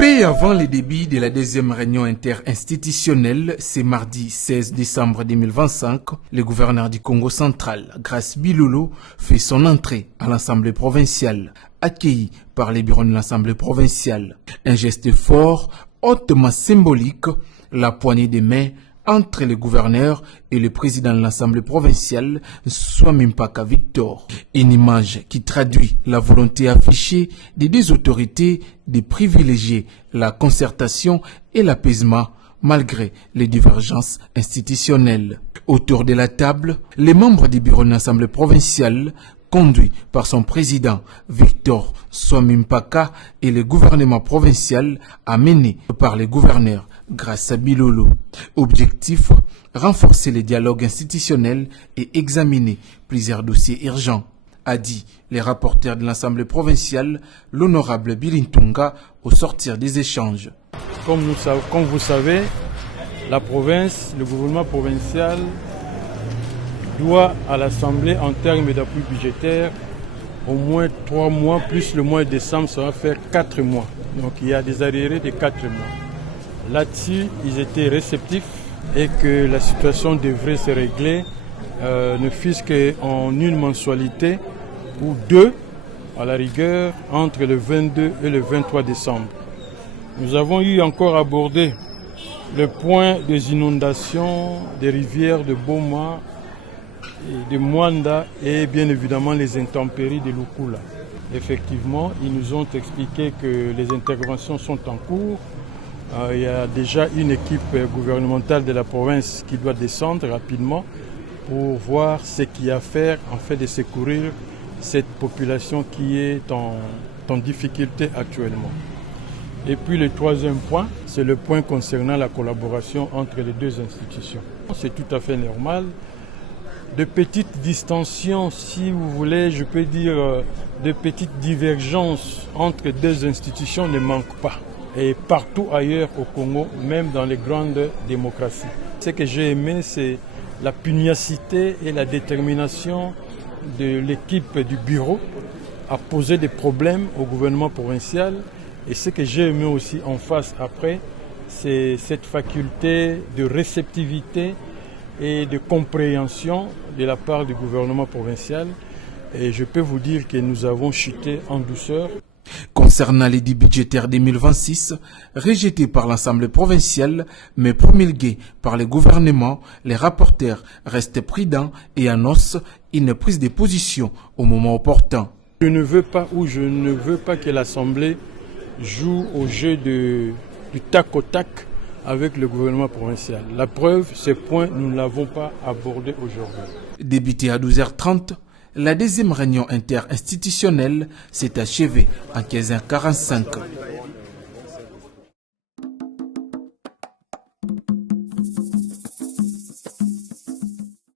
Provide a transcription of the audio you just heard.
Peu avant le début de la deuxième réunion interinstitutionnelle, c'est mardi 16 décembre 2025, le gouverneur du Congo central, Grace Bilolo, fait son entrée à l'Assemblée provinciale, accueilli par les bureaux de l'Assemblée provinciale. Un geste fort, hautement symbolique, la poignée de main entre le gouverneur et le président de l'Assemblée provinciale, Swami Mpaka Victor. Une image qui traduit la volonté affichée des deux autorités de privilégier la concertation et l'apaisement malgré les divergences institutionnelles. Autour de la table, les membres du bureau de l'Assemblée provinciale conduit par son président Victor Swami Mpaka et le gouvernement provincial amené par les gouverneurs Grace Bilolo. Objectif, renforcer les dialogues institutionnels et examiner plusieurs dossiers urgents, a dit les rapporteurs de l'Assemblée provinciale, l'honorable Birintunga, au sortir des échanges. Comme vous savez, la province, le gouvernement provincial doit à l'Assemblée en termes d'appui budgétaire au moins 3 mois, plus le mois de décembre, ça va faire 4 mois. Donc il y a des arriérés de 4 mois. Là-dessus, ils étaient réceptifs et que la situation devrait se régler, ne fût-ce qu'en une mensualité ou 2, à la rigueur, entre le 22 et le 23 décembre. Nous avons eu encore abordé le point des inondations des rivières de Boma, de Mwanda et bien évidemment les intempéries de Lukula. Effectivement, ils nous ont expliqué que les interventions sont en cours. Il y a déjà une équipe gouvernementale de la province qui doit descendre rapidement pour voir ce qu'il y a à faire en fait de secourir cette population qui est en difficulté actuellement. Et puis le troisième point, c'est le point concernant la collaboration entre les deux institutions. C'est tout à fait normal. De petites distensions, si vous voulez, je peux dire de petites divergences entre deux institutions ne manquent pas. Et partout ailleurs au Congo, même dans les grandes démocraties. Ce que j'ai aimé, c'est la pugnacité et la détermination de l'équipe du bureau à poser des problèmes au gouvernement provincial. Et ce que j'ai aimé aussi en face après, c'est cette faculté de réceptivité et de compréhension de la part du gouvernement provincial. Et je peux vous dire que nous avons chuté en douceur. Concernant l'édit budgétaire 2026, rejeté par l'Assemblée provinciale, mais promulgué par le gouvernement, les rapporteurs restent prudents et annoncent une prise de position au moment opportun. Je ne veux pas que l'Assemblée joue au jeu du tac au tac avec le gouvernement provincial. La preuve, ce point, nous ne l'avons pas abordé aujourd'hui. Débuté à 12h30, la deuxième réunion interinstitutionnelle s'est achevée en 15h45.